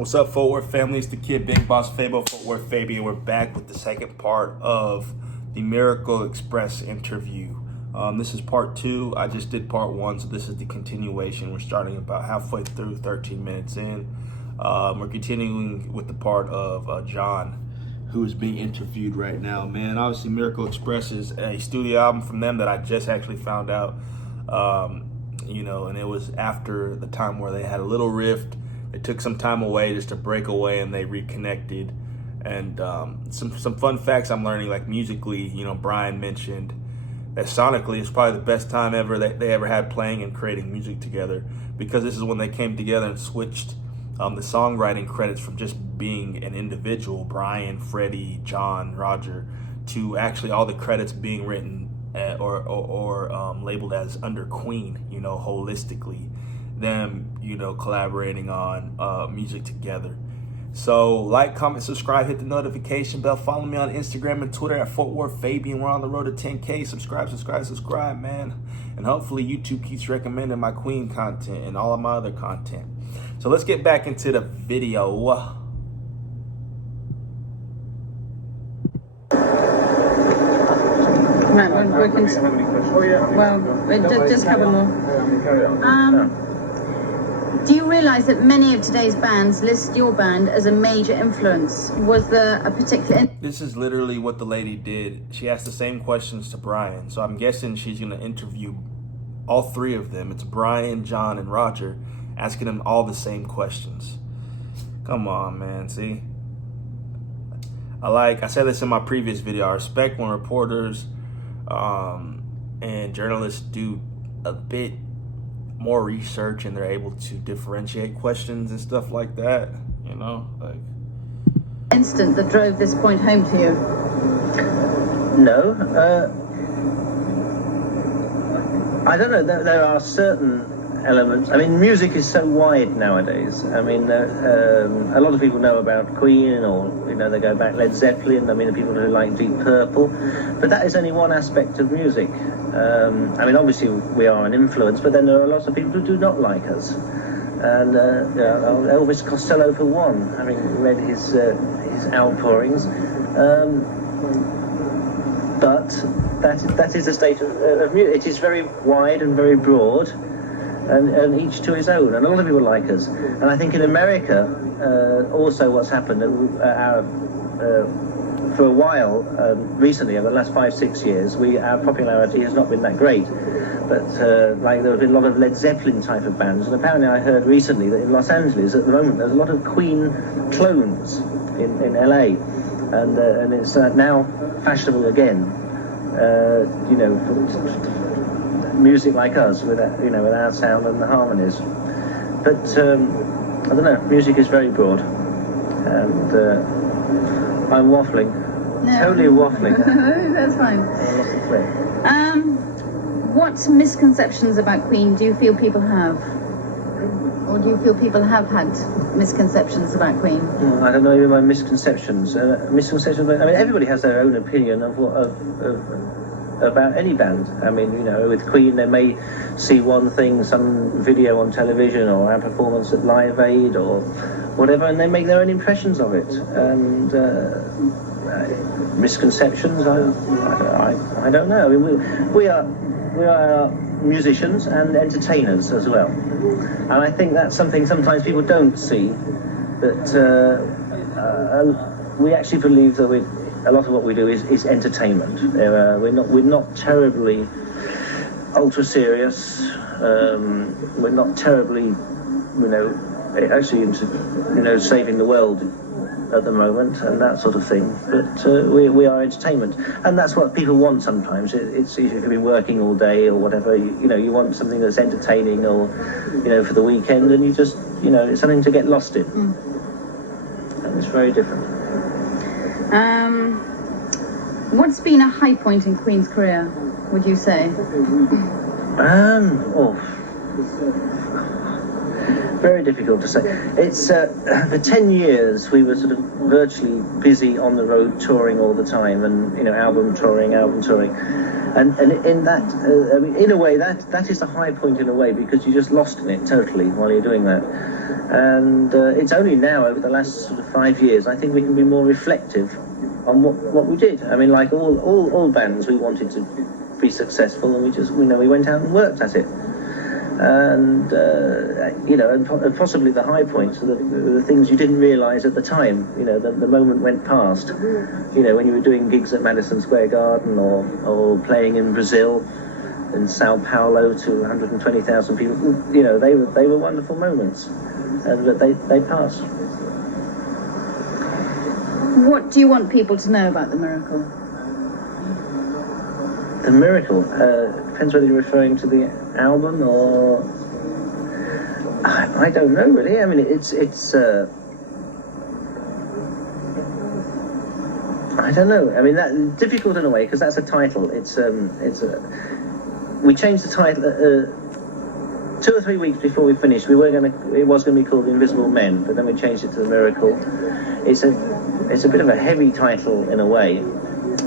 What's up, Fort Worth family? It's the kid, Big Boss Fabo, FortWorthFabian. We're back with the second part of the Miracle Express interview. This is part 2. I just did part 1, so this is the continuation. We're starting about halfway through, 13 minutes in. We're continuing with the part of John, who is being interviewed right now. Man, obviously Miracle Express is a studio album from them that I just actually found out. And it was after the time where they had a little rift. They took some time away just to break away, and they reconnected. And some fun facts I'm learning, like musically, Brian mentioned that sonically it's probably the best time ever that they ever had playing and creating music together, because this is when they came together and switched the songwriting credits from just being an individual, Brian, Freddie, John, Roger, to actually all the credits being written or labeled as under Queen, holistically. Them, collaborating on music together. So like, comment, subscribe, hit the notification bell. Follow me on Instagram and Twitter at FortWorthFabian. We're on the road to 10K. Subscribe, man. And hopefully YouTube keeps recommending my Queen content and all of my other content. So let's get back into the video. Right, we're just a couple more. Do you realise that many of today's bands list your band as a major influence? Was there a particular... This is literally what the lady did. She asked the same questions to Brian. So I'm guessing she's going to interview all three of them. It's Brian, John, and Roger, asking them all the same questions. Come on, man. See? I said this in my previous video. I respect when reporters and journalists do a bit more research and they're able to differentiate questions and stuff like that, Instant that drove this point home to you? No, I don't know. There are certain elements. I mean, music is so wide nowadays. I mean, a lot of people know about Queen, or they go back Led Zeppelin. I mean, the people who like Deep Purple, but that is only one aspect of music. I mean, obviously we are an influence, but then there are lots of people who do not like us. And Elvis Costello, for one, having read his outpourings. But that is the state of music. It is very wide and very broad, and each to his own. And a lot of people like us. And I think in America, also what's happened, for a while, recently, over the last 5-6 years, our popularity has not been that great. But there have been a lot of Led Zeppelin type of bands, and apparently I heard recently that in Los Angeles at the moment there's a lot of Queen clones in LA, and it's now fashionable again. Music like us with our sound and the harmonies. But I don't know. Music is very broad, and I'm waffling. No. Totally waffling. That's fine. I lost the thread. What misconceptions about Queen do you feel people have? Or do you feel people have had misconceptions about Queen? I don't know even my misconceptions. Misconceptions. I mean, everybody has their own opinion of about any band. I mean, with Queen, they may see one thing, some video on television, or our performance at Live Aid, or whatever, and they make their own impressions of it. And misconceptions, I don't know. I mean, we are musicians and entertainers as well, and I think that's something sometimes people don't see. That we actually believe that a lot of what we do is entertainment. We're not terribly ultra serious. We're not terribly, actually into, saving the world at the moment and that sort of thing. But we are entertainment, and that's what people want sometimes. It's if you could be working all day or whatever, you want something that's entertaining, or for the weekend, and you just it's something to get lost in. And it's very different. What's been a high point in Queen's career, would you say? Very difficult to say. It's for 10 years we were sort of virtually busy on the road touring all the time, and album touring, And in that, I mean, in a way, that is the high point in a way, because you're just lost in it totally while you're doing that. And it's only now, over the last sort of 5 years, I think we can be more reflective on what we did. I mean, like all bands, we wanted to be successful, and we went out and worked at it. And and possibly the high points are the things you didn't realise at the time. The moment went past. When you were doing gigs at Madison Square Garden or playing in Brazil, in Sao Paulo to 120,000 people. They were wonderful moments, but they passed. What do you want people to know about the miracle? The miracle depends whether you're referring to the album or I don't know really. I mean, it's I don't know. I mean, that's difficult in a way, because that's a title. We changed the title 2 or 3 weeks before we finished. It was going to be called The Invisible Men, but then we changed it to The Miracle. It's a bit of a heavy title in a way,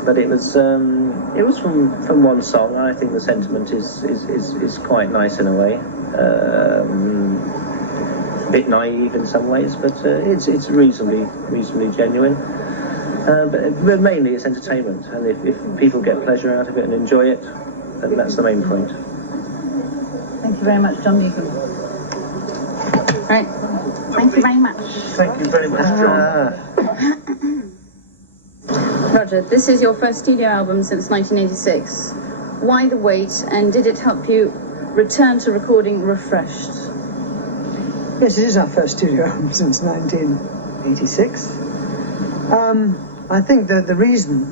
but it was from one song. I think the sentiment is quite nice in a way. A bit naive in some ways, but it's reasonably genuine. But mainly it's entertainment, and if people get pleasure out of it and enjoy it, then that's the main point. Thank you very much, John Deacon. Right. Thank you very much. Thank you very much, John. Roger, this is your first studio album since 1986. Why the wait, and did it help you return to recording refreshed? Yes, it is our first studio album since 1986. I think that the reason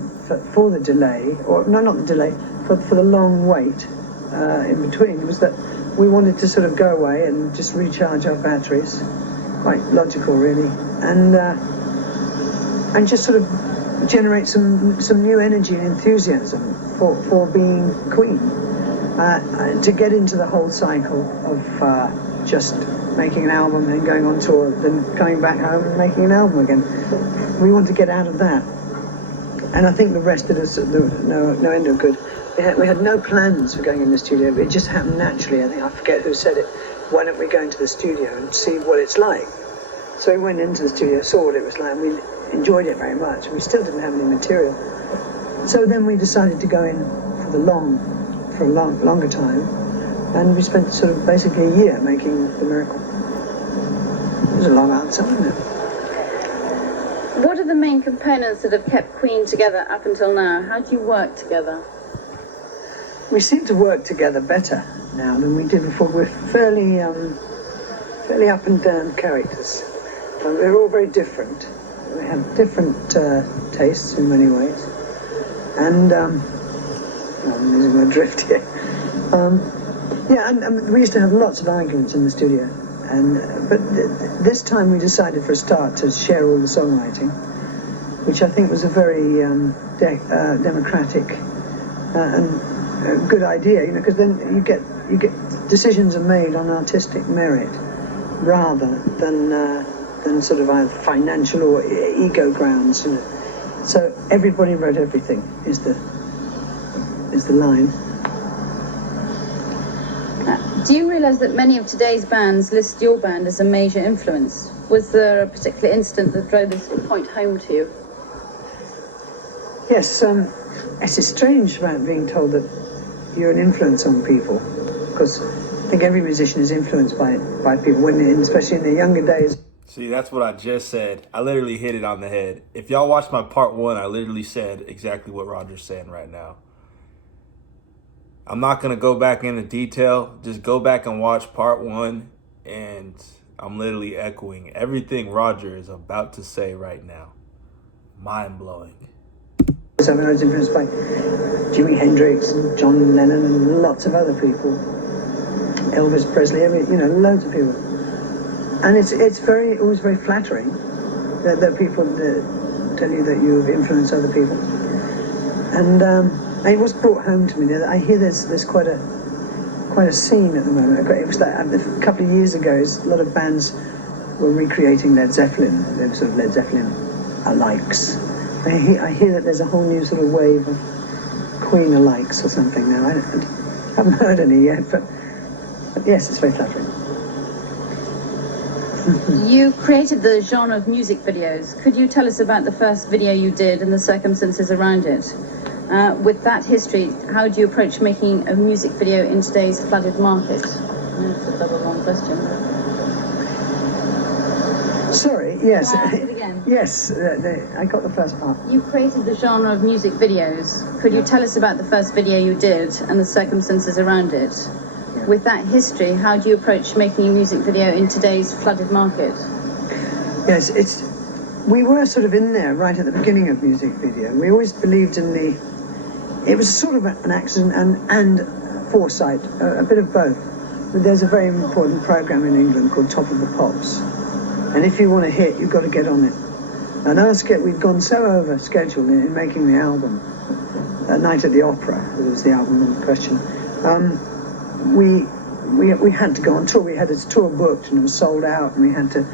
for the delay, or no, not the delay, for the long wait in between, was that we wanted to sort of go away and just recharge our batteries. Quite logical, really, and just sort of generate some new energy and enthusiasm for being Queen, to get into the whole cycle of just making an album and going on tour, then coming back home and making an album again. We want to get out of that, and I think the rest of us no end of good. We had no plans for going in the studio, but it just happened naturally. I forget who said it. Why don't we go into the studio and see what it's like? So we went into the studio, saw what it was like, and we enjoyed it very much. We still didn't have any material, so then we decided to go in for a longer time, and we spent sort of basically a year making The Miracle. It was a long answer, wasn't it? What are the main components that have kept Queen together up until now? How do you work together? We seem to work together better now than we did before. We're fairly up and down characters. We're all very different. We have different tastes in many ways. And I'm losing my drift here. And we used to have lots of arguments in the studio. But this time we decided for a start to share all the songwriting, which I think was a very democratic and good idea, because then you get decisions are made on artistic merit rather than sort of either financial or ego grounds. So everybody wrote everything is the line. Do you realise that many of today's bands list your band as a major influence? Was there a particular incident that drove this point home to you? Yes, it's strange about being told that you're an influence on people, because I think every musician is influenced by people, especially in their younger days. See, that's what I just said. I literally hit it on the head. If y'all watched my part 1, I literally said exactly what Roger's saying right now. I'm not going to go back into detail. Just go back and watch part 1, and I'm literally echoing everything Roger is about to say right now. Mind-blowing. I mean, I was influenced by Jimi Hendrix and John Lennon and lots of other people. Elvis Presley, loads of people. And it's always very flattering that people tell you that you've influenced other people. And it was brought home to me that I hear there's quite a scene at the moment. It was like a couple of years ago, a lot of bands were recreating Led Zeppelin, sort of Led Zeppelin alikes. I hear that there's a whole new sort of wave of Queen of likes or something now. I haven't heard any yet, but yes, it's very flattering. You created the genre of music videos. Could you tell us about the first video you did and the circumstances around it? With that history, how do you approach making a music video in today's flooded market? That's a double long question. Sorry, yes. Can I ask it again? Yes, I got the first part. You created the genre of music videos. Could you tell us about the first video you did and the circumstances around it? Yeah. With that history, how do you approach making a music video in today's flooded market? Yes, we were sort of in there right at the beginning of music video. We always believed in it was sort of an accident and foresight, a bit of both. But there's a very important program in England called Top of the Pops. And if you want to hit, you've got to get on it. And we'd gone so over schedule in making the album, Night at the Opera, it was the album in question. We had to go on tour. We had a tour booked and it was sold out, and we had to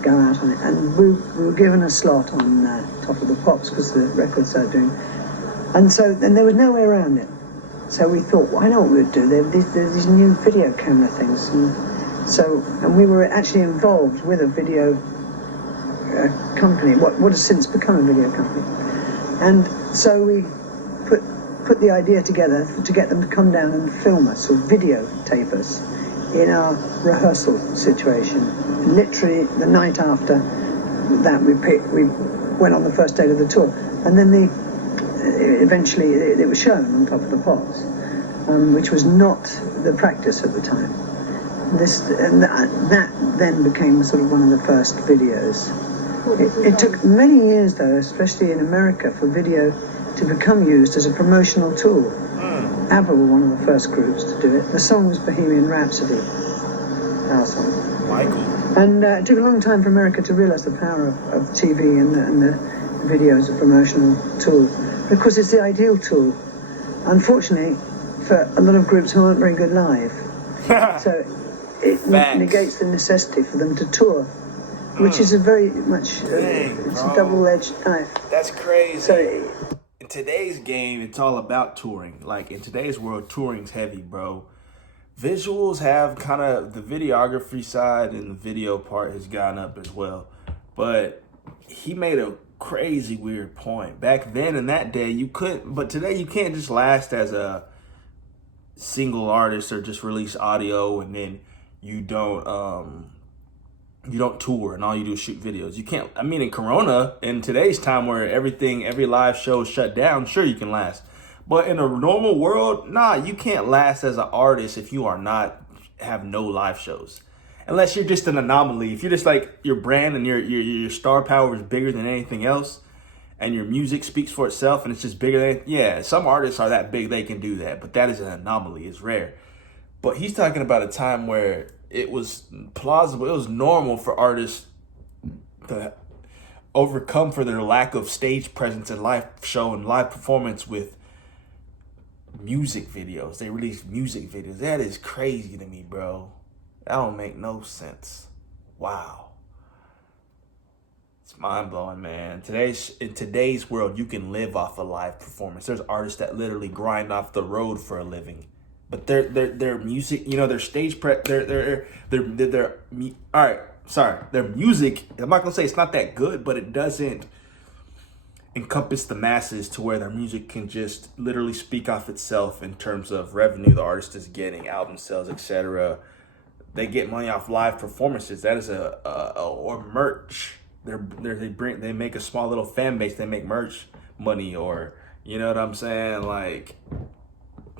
go out on it. And we were given a slot on Top of the Pops because the record started doing. And there was no way around it. So we thought, well, I know what we'd do. There's these new video camera things. And we were actually involved with a video company, what has since become a video company. And so we put the idea together to get them to come down and film us or videotape us in our rehearsal situation. Literally the night after that we went on the first day of the tour. And then eventually it was shown on Top of the Pops, which was not the practice at the time. That then became sort of one of the first videos. It took many years, though, especially in America, for video to become used as a promotional tool. ABBA were one of the first groups to do it. The song was Bohemian Rhapsody, our song. Michael. And it took a long time for America to realize the power of TV and the video as a promotional tool. But of course, it's the ideal tool, unfortunately, for a lot of groups who aren't very good live. So it negates the necessity for them to tour, which is a very much it's a double-edged knife. That's crazy. So in today's game, it's all about touring. Like in today's world, touring's heavy, bro. Visuals have kind of the videography side, and the video part has gone up as well. But he made a crazy weird point. Back then in that day, you couldn't, but today you can't just last as a single artist or just release audio and then you don't tour and all you do is shoot videos. You can't, I mean, in Corona, in today's time where every live show is shut down, sure you can last. But in a normal world, nah, you can't last as an artist if you have no live shows. Unless you're just an anomaly. If you're just like your brand and your star power is bigger than anything else and your music speaks for itself and it's just bigger than, yeah, some artists are that big, they can do that. But that is an anomaly, it's rare. But he's talking about a time where it was plausible, it was normal for artists to overcome for their lack of stage presence and live show and live performance with music videos. They released music videos. That is crazy to me, bro. That don't make no sense. Wow. It's mind-blowing, man. In today's world, you can live off a live performance. There's artists that literally grind off the road for a living. But their music, you know, their stage their all right, sorry. Their music, I'm not gonna say it's not that good, but it doesn't encompass the masses to where their music can just literally speak off itself in terms of revenue the artist is getting, album sales, etc. They get money off live performances. That is or merch. They make a small little fan base. They make merch money, or you know what I'm saying? Like,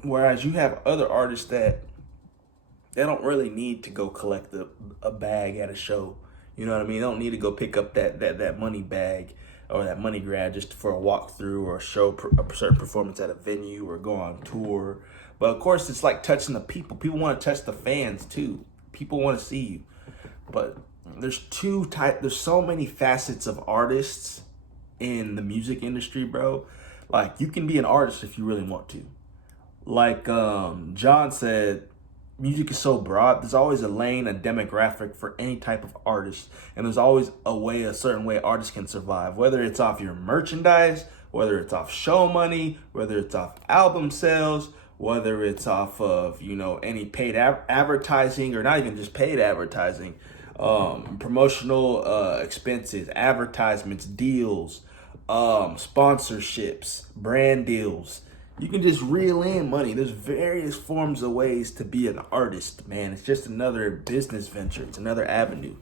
whereas you have other artists that they don't really need to go collect a bag at a show. You know what I mean? They don't need to go pick up that money bag or that money grab just for a walkthrough or a certain performance at a venue or go on tour. But of course, it's like touching the people. People want to touch the fans too. People want to see you. But there's so many facets of artists in the music industry, bro. Like, you can be an artist if you really want to. Like John said, music is so broad. There's always a lane, a demographic for any type of artist. And there's always a certain way artists can survive. Whether it's off your merchandise, whether it's off show money, whether it's off album sales, whether it's off of, you know, any paid advertising, or not even just paid advertising, promotional expenses, advertisements, deals, sponsorships, brand deals. You can just reel in money. There's various forms of ways to be an artist, man. It's just another business venture. It's another avenue.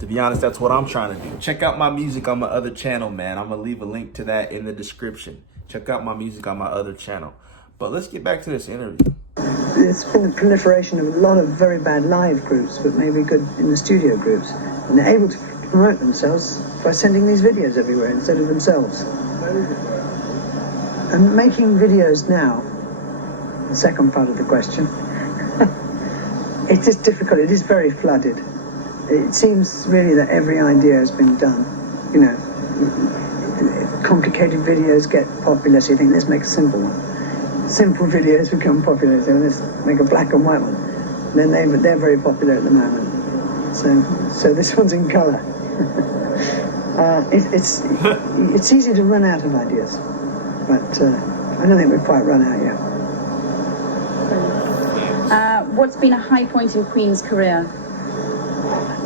To be honest, that's what I'm trying to do. Check out my music on my other channel, man. I'm going to leave a link to that in the description. Check out my music on my other channel. But let's get back to this interview. There's been a proliferation of a lot of very bad live groups, but maybe good in the studio groups. And they're able to promote themselves by sending these videos everywhere instead of themselves. And making videos now, the second part of the question, it is difficult. It is very flooded. It seems really that every idea has been done. You know, complicated videos get popular, so you think, let's make a simple one. Simple videos become popular, so let's make a black and white one. And then they're very popular at the moment. So this one's in colour. It's easy to run out of ideas, but I don't think we've quite run out yet. What's been a high point in Queen's career?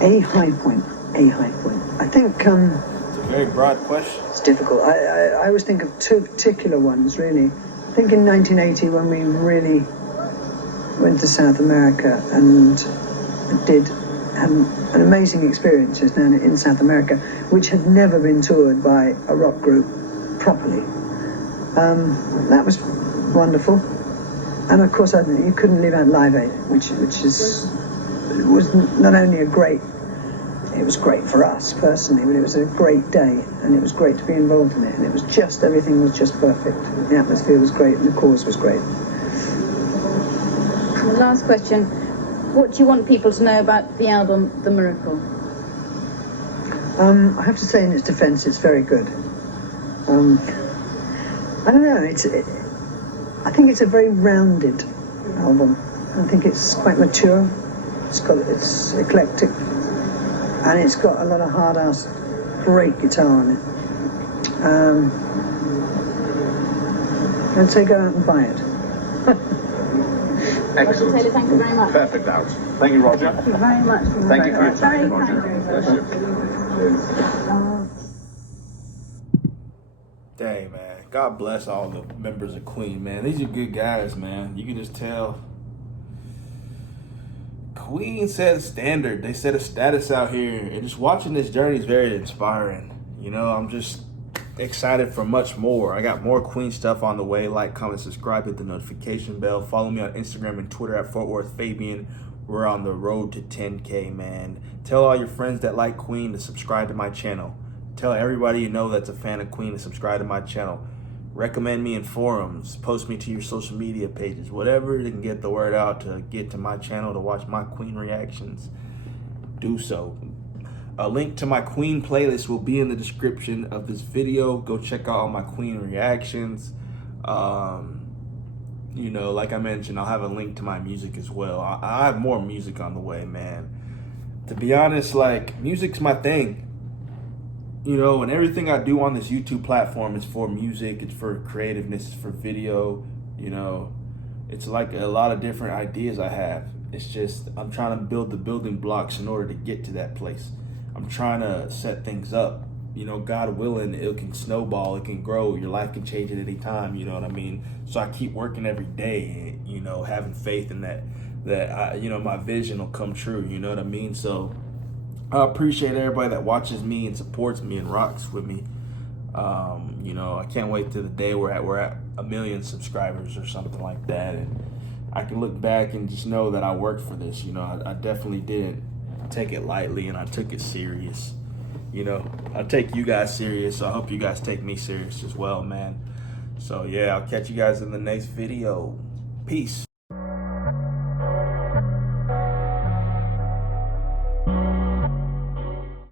A high point. I think It's a very broad question. it's difficult. I always think of two particular ones, really. I think in 1980, when we really went to South America and did have an amazing experience just now in South America, which had never been toured by a rock group properly. That was wonderful. And of course, you couldn't leave out Live Aid, which was not only it was great for us personally, but it was a great day, and it was great to be involved in it. And everything was just perfect. The atmosphere was great, and the cause was great. And the last question, what do you want people to know about the album The Miracle? I have to say, in its defence, it's very good. I don't know. I think it's a very rounded album. I think it's quite mature. It's eclectic, and it's got a lot of hard-ass, great guitar on it. I'd say go out and buy it. Roger Taylor, thank you very much. Perfect out. Thank you, Roger. Thank you very much. Thank you for your time, Very Roger. kind. Bless you. Dang, man. God bless all the members of Queen, man. These are good guys, man. You can just tell. Queen set a standard. They set a status out here. And just watching this journey is very inspiring. You know, I'm just excited for much more. I got more Queen stuff on the way. Like, comment, subscribe, hit the notification bell. Follow me on Instagram and Twitter at FortWorthFabian. We're on the road to 10K, man. Tell all your friends that like Queen to subscribe to my channel. Tell everybody you know that's a fan of Queen to subscribe to my channel. Recommend me in forums. Post me to your social media pages. Whatever to get the word out to get to my channel to watch my Queen reactions. Do so. A link to my Queen playlist will be in the description of this video. Go check out all my Queen reactions. You know, like I mentioned, I'll have a link to my music as well. I have more music on the way, man. To be honest, like, music's my thing. You know, and everything I do on this YouTube platform is for music, it's for creativeness, it's for video, you know. It's like a lot of different ideas I have. It's just, I'm trying to build the building blocks in order to get to that place. I'm trying to set things up. You know, God willing, it can snowball, it can grow, your life can change at any time, you know what I mean? So I keep working every day, you know, having faith in that you know, my vision will come true, you know what I mean? So I appreciate everybody that watches me and supports me and rocks with me. You know, I can't wait till the day we're at 1 million subscribers or something like that, and I can look back and just know that I worked for this. You know, I definitely didn't take it lightly, and I took it serious. You know, I take you guys serious, so I hope you guys take me serious as well, man. So yeah, I'll catch you guys in the next video. Peace.